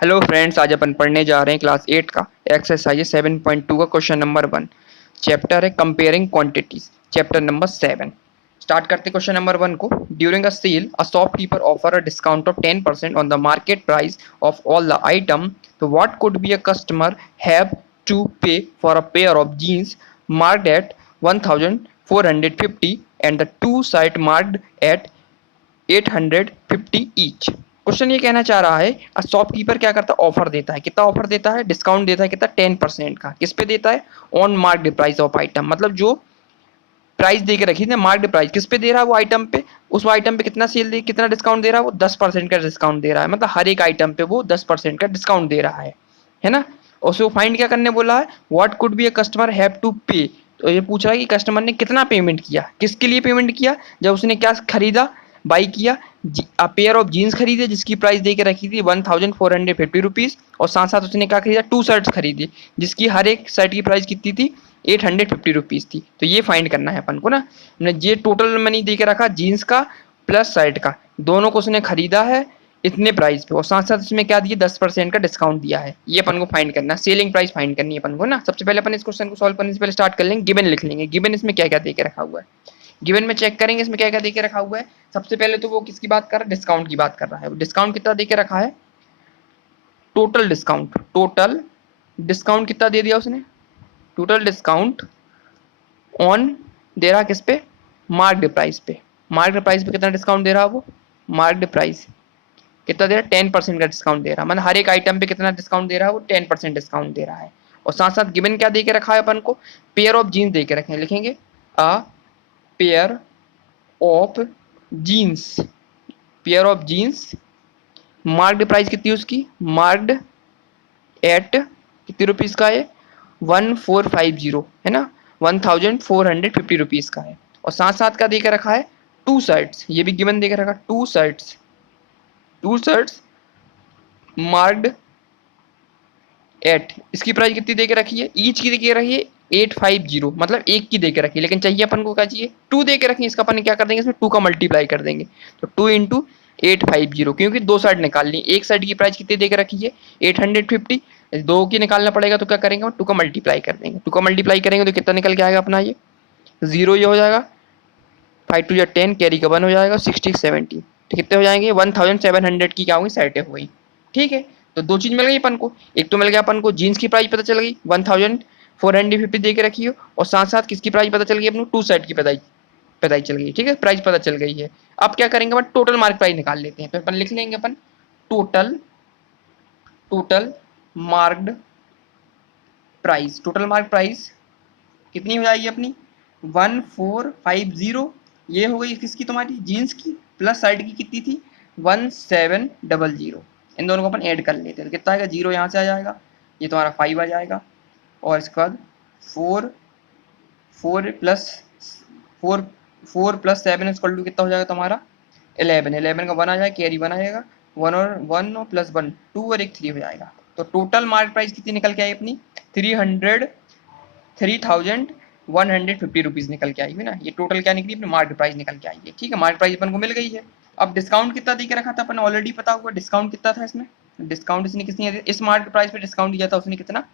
Hello friends, आज अपन पढ़ने जा रहे हैं क्लास 8 का एक्सरसाइज 7.2 का क्वेश्चन नंबर 1। चैप्टर है comparing quantities, chapter number 7। Start करते क्वेश्चन नंबर 1 को। During a sale a shopkeeper offer a discount of 10% on the market price of all the item, तो what could be a customer have to pay for a pair of jeans marked at 1450 and the two side marked at 850 each. Question ये कहना चाह रहा है, shopkeeper क्या करता है, offer देता है। कितना ऑफर देता है? डिस्काउंट देता है। कितना? 10% का। किस पे देता है? On marked price of item, मतलब जो प्राइस दे के रखी थी मार्क्ड प्राइस, किस पे दे रहा है? वो आइटम पे। उस आइटम पे कितना सेल दे, कितना डिस्काउंट दे रहा है? वो 10% का डिस्काउंट दे रहा है। मतलब हर एक आइटम पे वो 10% का डिस्काउंट दे रहा है ना। और उसको फाइंड क्या करने बोला है? What could be a customer have to pay. तो ये पूछ रहा है कि कस्टमर ने कितना पेमेंट किया, किसके लिए पेमेंट किया। जब उसने क्या खरीदा, बाई किया, पेयर ऑफ जीन्स खरीदे जिसकी प्राइस दे के रखी थी 1450 रुपीज़, और साथ साथ उसने क्या खरीदा? 2 शर्ट्स खरीदी जिसकी हर एक शर्ट की प्राइस कितनी थी? 850 रुपीज़ थी। तो ये फाइंड करना है अपन को ना। हमने ये टोटल मनी दे के रखा जीन्स का प्लस शर्ट का, दोनों को उसने खरीदा है इतने प्राइस पे, और साथ साथ उसमें क्या दिया? 10% का डिस्काउंट दिया है। ये अपन को फाइंड करना है, सेलिंग प्राइस फाइंड करनी है अपन को ना। सबसे पहले अपन इस क्वेश्चन को सॉल्व करने से पहले स्टार्ट कर लेंगे, गिवन लिख लेंगे। गिवन इसमें क्या क्या दे के रखा हुआ है, गिवन में चेक करेंगे इसमें क्या क्या दे के रखा हुआ है। सबसे पहले तो वो किसकी बात कर रहा है? डिस्काउंट की बात कर रहा है। डिस्काउंट कितना दे के रखा है? Total discount. टोटल डिस्काउंट कितना दे दिया उसने? टोटल डिस्काउंट ऑन दे रहा किस पे? मार्क्ड प्राइस पे। मार्क्ड प्राइस पे कितना डिस्काउंट दे रहा है वो? मार्क्ड प्राइस कितना दे रहा है? 10% का डिस्काउंट दे रहा है। मतलब हर एक आइटम पे कितना डिस्काउंट दे रहा है वो? 10% डिस्काउंट दे रहा है। और साथ साथ गिवन क्या दे के रखा है अपन को? पेयर ऑफ जीन्स दे के रखे हैं। लिखेंगे a pair of jeans. Pair of jeans marked price कितनी है उसकी? मार्क्ड एट कितनी रुपीज़ का है? 1450 है ना, 1450 रुपीज़ का है। और साथ साथ क्या देकर रखा है? 2 शर्ट्स, ये भी गिवन देकर रखा। 2 शर्ट्स, 2 शर्ट्स मार्क्ड एट, इसकी प्राइस कितनी देकर रखी है? ईच की देकर रखी है 850, मतलब एक की देकर रखी है। लेकिन चाहिए अपन को क्या चाहिए? 2 देकर रखी है। इसका अपन क्या कर देंगे? इसमें 2 का मल्टीप्लाई कर देंगे। तो 2 इंटू 850, क्योंकि 2 शर्ट निकालनी। एक शर्ट की प्राइस कितनी देकर रखी है? 850। दो की निकालना पड़ेगा तो क्या करेंगे? 2 का मल्टीप्लाई कर देंगे। 2 का मल्टीप्लाई करेंगे तो कितना निकल के आएगा अपना? ये जीरो ये हो जाएगा, 5 टू या 10, कैरी का 1 हो जाएगा, 60 70। तो कितने हो जाएंगे? 1700 की क्या होगी? सेटें हो गई। ठीक है, तो दो चीज मिल गई अपन को। एक तो मिल गया अपन को जीन्स की प्राइस पता चल गई 1450 दे के रखी हो, और साथ साथ किसकी प्राइस पता चल गई? अपनी 2 सेट की पता चल गई। ठीक है, प्राइस पता चल गई है। अब क्या करेंगे? अपन टोटल मार्क प्राइस निकाल लेते हैं। तो अपन लिख लेंगे अपन total, total marked price. Total mark price कितनी हो जाएगी अपनी? 1450। ये हो गई किसकी? तुम्हारी जीन्स की। प्लस शर्ट की कितनी थी? 1700। इन दोनों को अपन ऐड कर लेते हैं तो कितना आएगा? जीरो यहाँ से आ जाएगा, ये तुम्हारा 5 आ जाएगा, और इसके बाद 4, 4 प्लस 4, 4 प्लस 7 इक्वल टू कितना हो जाएगा तुम्हारा? 11। 11 का 1 आ जाएगा, कैरी 1 आ जाएगा, 1 और 1 और प्लस 1 2 और एक 3 हो जाएगा। तो टोटल मार्क प्राइस कितनी निकल के आई अपनी? 3150 निकल के आई हुई ना। ये टोटल क्या निकली? अपनी मार्केट प्राइस निकल के आई है। ठीक है, मार्केट प्राइस अपन को मिल गई है। अब डिस्काउंट कितना दे के रखा था अपन? ऑलरेडी पता हुआ डिस्काउंट कितना था इसमें। डिस्काउंट इसने कितनी, इस मार्केट प्राइस पे डिस्काउंट दिया था उसने कितना?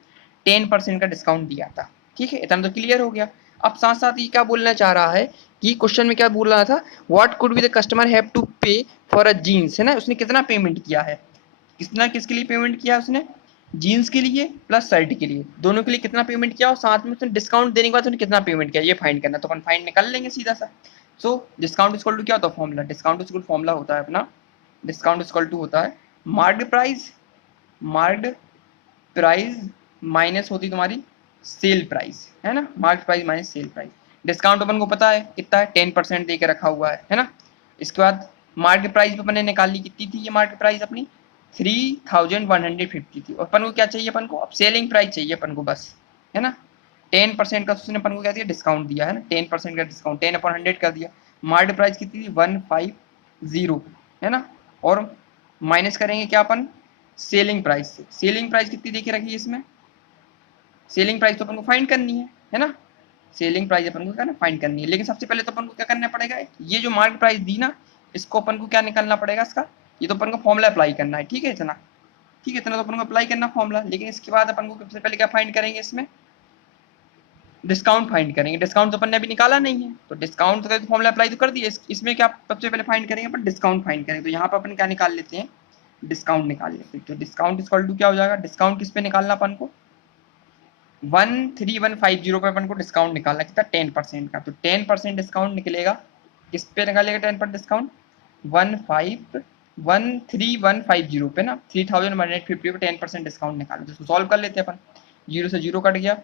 10% का डिस्काउंट दिया था। ठीक है, इतना तो क्लियर हो गया। अब साथ साथ ये क्या बोलना चाह रहा है कि क्वेश्चन में क्या बोल रहा था? What could be the customer have to pay for a jeans, है ना। उसने कितना पेमेंट किया है? कितना, किसके लिए पेमेंट किया उसने? जीन्स के लिए प्लस शर्ट के लिए, दोनों के लिए कितना पेमेंट किया, और साथ में उसने डिस्काउंट देने के बाद उसने कितना पेमेंट किया, ये फाइंड करना। तो अपन फाइंड निकाल लेंगे सीधा सा। सो डिस्काउंट इक्वल टू क्या होता है? फॉर्मूला। डिस्काउंट इक्वल फॉर्मूला होता है अपना, डिस्काउंट इक्वल टू होता है marked price, marked price minus होती तुम्हारी सेल प्राइस, है ना। Marked price minus sale price. Discount अपन को पता है कितना है? 10% दे के रखा हुआ है ना। इसके बाद मार्केट प्राइस पे अपन ने निकाल ली, कितनी थी ये मार्केट प्राइस अपनी? 3150 थी। और अपन को क्या चाहिए? अपन को अब सेलिंग प्राइस चाहिए अपन को बस, है ना। 10% का उसने अपन को क्या दिया? डिस्काउंट दिया है ना। 10% का डिस्काउंट 10/100 कर दिया। मार्केट प्राइस कितनी थी? 150, है ना। और माइनस करेंगे क्या अपन? सेलिंग प्राइस से। सेलिंग प्राइस कितनी देखी रखी है इसमें? सेलिंग प्राइस तो अपन को फाइंड करनी है ना। सेलिंग प्राइस अपन को क्या ना फाइंड करनी है। लेकिन सबसे पहले तो अपन को क्या करना पड़ेगा? ये जो मार्केट प्राइस दी ना, इसको अपन को क्या निकालना पड़ेगा इसका? ये तो अपन को फॉर्मूला अप्लाई करना है। ठीक है, इतना ठीक है, इतना तो अपन को अप्लाई करना फॉर्मूला। लेकिन इसके बाद अपन को सबसे पहले क्या फाइंड करेंगे, इसमें डिस्काउंट फाइंड करेंगे। डिस्काउंट तो अपन ने अभी निकाला नहीं है, तो डिस्काउंट का फॉर्मूला अप्लाई तो कर दिया। इसमें क्या सबसे पहले फाइंड करेंगे अपन, डिस्काउंट फाइंड करेंगे। तो यहाँ पर अपन क्या निकाल लेते हैं, डिस्काउंट निकाल लेते हैं। तो डिस्काउंट इक्वल टू क्या हो जाएगा, डिस्काउंट किस पे निकालना अपन को, 13150 पे अपन को डिस्काउंट निकालना कितना, 10% का। तो 10% डिस्काउंट निकलेगा, किस पे निकालेगा 10% डिस्काउंट, 13150 पे ना, 3150 पे 10% डिस्काउंट निकालो। तो इसको सॉल्व कर लेते हैं अपन, 0 से 0 कट गया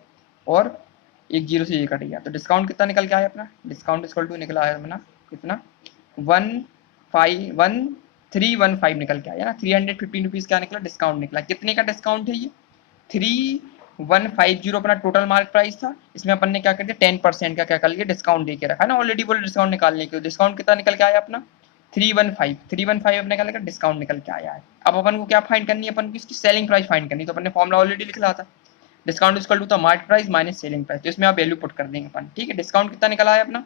और एक 0 से ये कट गया। तो डिस्काउंट कितना निकल के आया अपना, डिस्काउंट इक्वल टू निकला है अपना कितना, 1315 निकल के आया ना, 315 रुपीज़ क्या निकला, डिस्काउंट निकला। कितने का डिस्काउंट है ये, 3150 अपना टोटल मार्क प्राइस था। इसमें अपन ने क्या कर दिया, 10% का क्या कर लिया, डिस्काउंट दे के रखा ना, ऑलरेडी बोले डिस्काउंट निकालने के। डिस्काउंट कितना निकल के आया अपना, 315 अपने क्या लगा, डिस्काउंट निकल के आया है। अब अपन को क्या फाइंड करनी है, अपन को इसकी सेलिंग प्राइस फाइंड करनी है। तो अपन ने फॉर्मूला ऑलरेडी लिख रहा था, डिस्काउंट इक्वल टू था market price minus selling price. तो इसमें आप वैल्यू पुट कर देंगे अपन, ठीक है। डिस्काउंट कितना निकल आया अपना,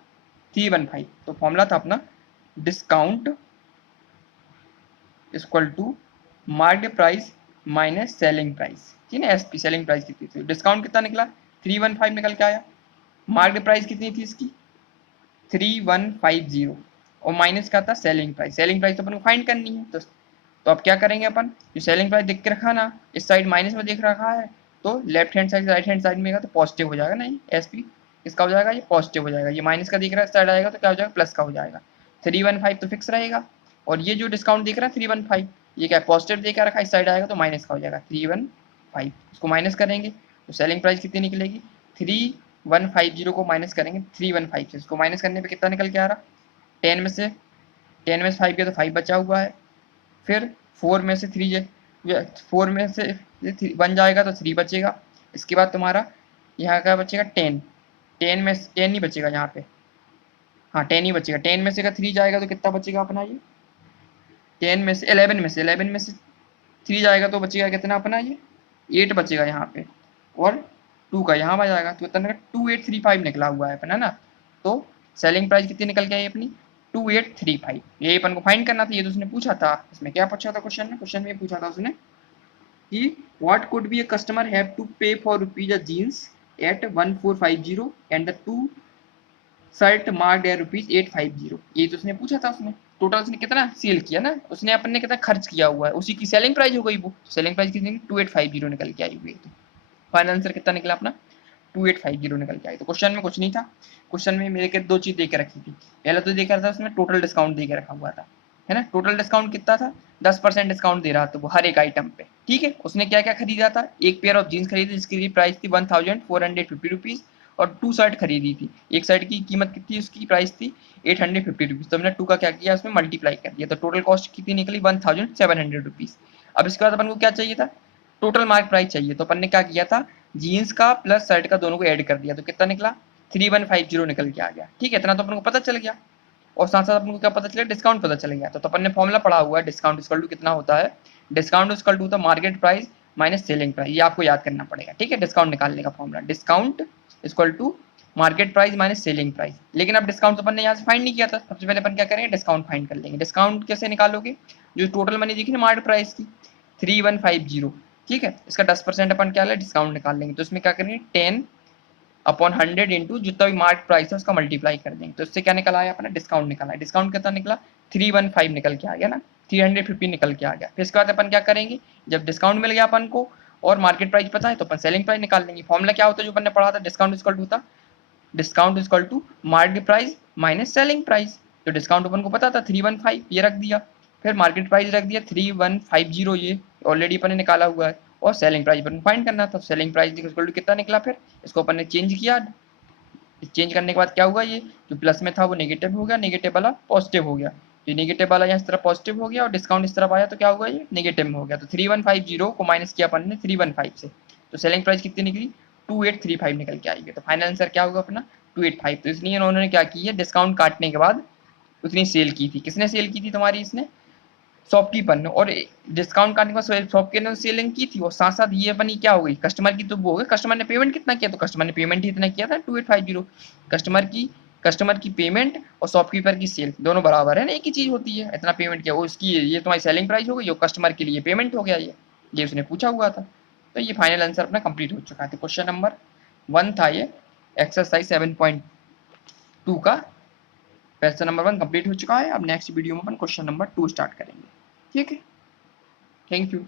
315। तो फॉर्मूला था अपना discount equal to market price minus selling price, ठीक है। एसपी सेलिंग प्राइस कितनी थी, डिस्काउंट कितना निकला, 315 निकल के आया। मार्केट प्राइस कितनी थी इसकी, 3150 और माइनस का था सेलिंग प्राइस। सेलिंग प्राइस तो अपन को फाइंड करनी है। तो अब क्या करेंगे अपन, जो सेलिंग प्राइस देख के रखा ना, इस साइड माइनस में देख रखा है, तो left hand side right hand side में तो पॉजिटिव हो जाएगा ना, ये एसपी इसका हो जाएगा, ये पॉजिटिव हो जाएगा। ये माइनस का दिख रहा है, इस साइड आएगा तो क्या हो जाएगा, प्लस का हो जाएगा। 315 तो फिक्स रहेगा, और ये जो डिस्काउंट दिख रहा है 315, ये क्या पॉजिटिव दे रखा है, इस साइड आएगा तो माइनस का हो जाएगा 315। इसको माइनस करेंगे तो सेलिंग प्राइस कितनी निकलेगी, 3150 को माइनस करेंगे 315 से। इसको माइनस करने पे कितना निकल के आ रहा, 10 में से 5 गया तो 5 बचा हुआ है। फिर 4 में से 3 4 में से 1 जाएगा तो 3 बचेगा। इसके बाद तुम्हारा यहाँ क्या बचेगा, 10 में 10 नहीं बचेगा यहाँ पे, हाँ 10 ही बचेगा। 10 में से अगर 3 जाएगा तो कितना बचेगा अपना, ये 10 में से 11 में से 3 जाएगा तो बचेगा कितना अपना, ये 8 बचेगा यहाँ पे, और 2 का यहाँ आ जाएगा। तो कितना 2835 निकला हुआ है अपना ना। तो सेलिंग प्राइस कितनी निकल के आई अपनी, 2835। यही अपन को फाइंड करना था, ये तो उसने पूछा था। इसमें क्या पूछा था क्वेश्चन में पूछा था उसने कि what could be a customer have to pay for rupees a jeans at 1450 and the two shirt marked at ₹850। ये तो उसने पूछा था। उसने टोटल उसने कितना सेल किया ना, उसने अपन ने कितना खर्च किया हुआ है, उसी की सेलिंग प्राइस हो गई वो। सेलिंग प्राइस कितनी, 2850 निकल के आई हुई है। तो फाइनल आंसर कितना निकला अपना, 2850 निकल के आई। तो क्वेश्चन में कुछ नहीं था, क्वेश्चन में मेरे के 2 चीज दे के रखी थी। पहला तो देखा था उसमें टोटल डिस्काउंट दे के रखा हुआ था, है ना। टोटल डिस्काउंट कितना था, 10% डिस्काउंट दे रहा था वो हर एक आइटम पे, ठीक है। उसने क्या क्या खरीदा था, एक पेयर ऑफ जीन्स खरीदी जिसकी प्राइस थी 1450 रुपीज, और 2 शर्ट खरीदी थी। एक शर्ट की कीमत कितनी, उसकी प्राइस थी 850 रुपीज। तो हमने 2 का क्या किया, उसमें मल्टीप्लाई कर दिया, तो टोटल कॉस्ट कितनी निकली, 1700 रुपीज। अब इसके बाद अपन को क्या चाहिए था, टोटल मार्क प्राइस चाहिए। तो अपन ने क्या किया था, जीन्स का प्लस शर्ट का दोनों को ऐड कर दिया, तो कितना निकला, 3150 निकल के आ गया, ठीक है। इतना तो अपन को पता चल गया, और साथ साथ अपन को क्या पता चला, डिस्काउंट पता चल गया। तो अपन ने फॉर्मूला पढ़ा हुआ है, डिस्काउंट इक्वल टू कितना होता है, discount equal to the market price minus selling price. ये आपको याद करना पड़ेगा, ठीक है। डिस्काउंट निकालने का formula, discount equal to market price minus selling price. लेकिन अब डिस्काउंट तो अपन ने यहाँ से फाइंड नहीं किया था। सबसे पहले अपन क्या करेंगे, डिस्काउंट फाइंड कर लेंगे। डिस्काउंट कैसे निकालोगे, जो टोटल मनी दिखी ना मार्केट प्राइस की 3150, ठीक है, इसका 10% अपन क्या है, डिस्काउंट निकाल लेंगे। तो इसमें क्या करेंगे, 10/100 इंटू जितना भी मार्केट प्राइस है उसका मल्टीप्लाई कर देंगे। तो इससे क्या निकल आया अपना, डिस्काउंट निकल आया। डिस्काउंट कितना निकला, 315 निकल के आ गया ना, 350 निकल के आ गया। फिर इसके बाद अपन क्या करेंगे, जब डिस्काउंट मिल गया अपन को और मार्केट प्राइस पता है, तो अपन सेलिंग प्राइस निकाल लेंगे। फॉर्मूला क्या होता है जो अपन ने पढ़ा था, discount equal to market price minus selling price. तो डिस्काउंट अपन को पता था 315, ये रख दिया। फिर मार्केट प्राइस रख दिया 3150, ये ऑलरेडी अपन ने निकाला हुआ है, और सेलिंग प्राइस अपन फाइंड करना था। सेलिंग प्राइस इक्वल टू कितना निकला, फिर इसको अपन ने चेंज किया। चेंज करने के बाद क्या हुआ, ये जो प्लस में था वो नेगेटिव हो गया, नेगेटिव वाला पॉजिटिव हो गया। ये नेगेटिव वाला यहाँ इस तरफ पॉजिटिव हो गया, और डिस्काउंट इस तरफ आया तो क्या होगा, ये नेगेटिव में हो गया। तो 3150 को माइनस किया अपन ने 315 से, तो सेलिंग प्राइस कितनी निकली, 2835 निकल के आएगी। तो फाइनल आंसर क्या होगा अपना, 285। तो इसलिए उन्होंने क्या की है, डिस्काउंट काटने के बाद उतनी सेल की थी। किसने सेल की थी तुम्हारी, इसने शॉपकीपर ने। और डिस्काउंट काटने के बाद शॉपकीपर ने सेलिंग की थी, और साथ साथ ये बनी क्या हो गई, कस्टमर की तो वो हो गई। कस्टमर ने पेमेंट कितना किया, तो कस्टमर ने पेमेंट ही इतना किया था 2850। कस्टमर की पेमेंट और शॉपकीपर की सेल दोनों बराबर है ना, एक ही चीज होती है। इतना पेमेंट किया, वो इसकी ये तुम्हारी सेलिंग प्राइस हो गई, और कस्टमर के लिए पेमेंट हो गया ये। ये उसने पूछा हुआ था। तो ये फाइनल आंसर अपना कंप्लीट हो चुका है। तो क्वेश्चन नंबर 1 था ये एक्सरसाइज 7.2 का क्वेश्चन नंबर 1 कंप्लीट हो चुका है। अब नेक्स्ट वीडियो में अपन क्वेश्चन नंबर 2 स्टार्ट करेंगे। ठीक है, थैंक यू।